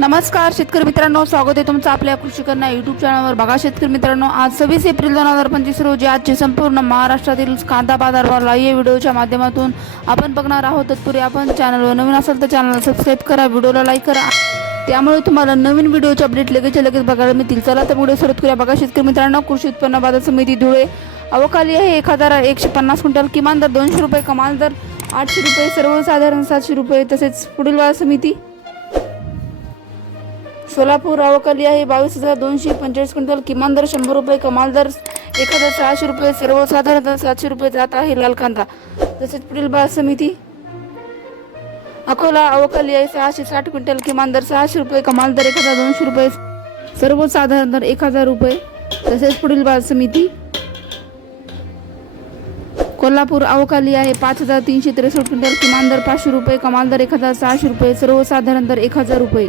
नमस्कार शेतकरी मित्रांनो. स्वागत आहे तुमचं आपल्या कृषी कन्या युट्यूब चॅनलवर बघा शेतकरी मित्रांनो आज सव्वीस एप्रिल दोन हजार पंचवीस रोजी आजचे संपूर्ण महाराष्ट्रातील कांदा बाजारभाव या व्हिडिओच्या माध्यमातून आपण बघणार आहोत. तत्पूर्वी आपण चॅनलवर नवीन असाल तर चॅनलला सबस्क्राईब करा व्हिडिओला लाईक करा. त्यामुळे तुम्हाला नवीन व्हिडिओचे अपडेट लगेच लगेच बघायला मिळतील. चला तर व्हिडिओ सुरुवात करूया. बघा शेतकरी मित्रांनो कृषी उत्पन्न बाजार समिती धुळे. अवकाली आहे एक हजार एकशे पन्नास क्विंटल. किमान दर दोनशे रुपये कमाल दर आठशे रुपये सर्वसाधारण सातशे रुपये तसेच पुढील बाजार समिती. सोलापूर अवकाली आहे. बावीस हजार दोनशे पंचेचाळीस क्विंटल किमान दर शंभर रुपये कमाल दर एक हजार सहाशे रुपये सर्वसाधारण दर सातशे रुपये जात आहे लाल कांदा. तसेच पुढील बाजार समिती. अकोला अवकाली आहे. सहाशे साठ क्विंटल किमान दर सहाशे रुपये कमाल दर एक हजार दोनशे रुपये सर्वसाधारण दर एक हजार रुपये. तसेच पुढील बाजार समिती. कोल्हापूर अवकाली आहे. पाच हजार तीनशे त्रेसष्ट क्विंटल किमान दर पाचशे रुपये कमाल दर एक हजार सहाशे रुपये सर्वसाधारण दर एक हजार रुपये.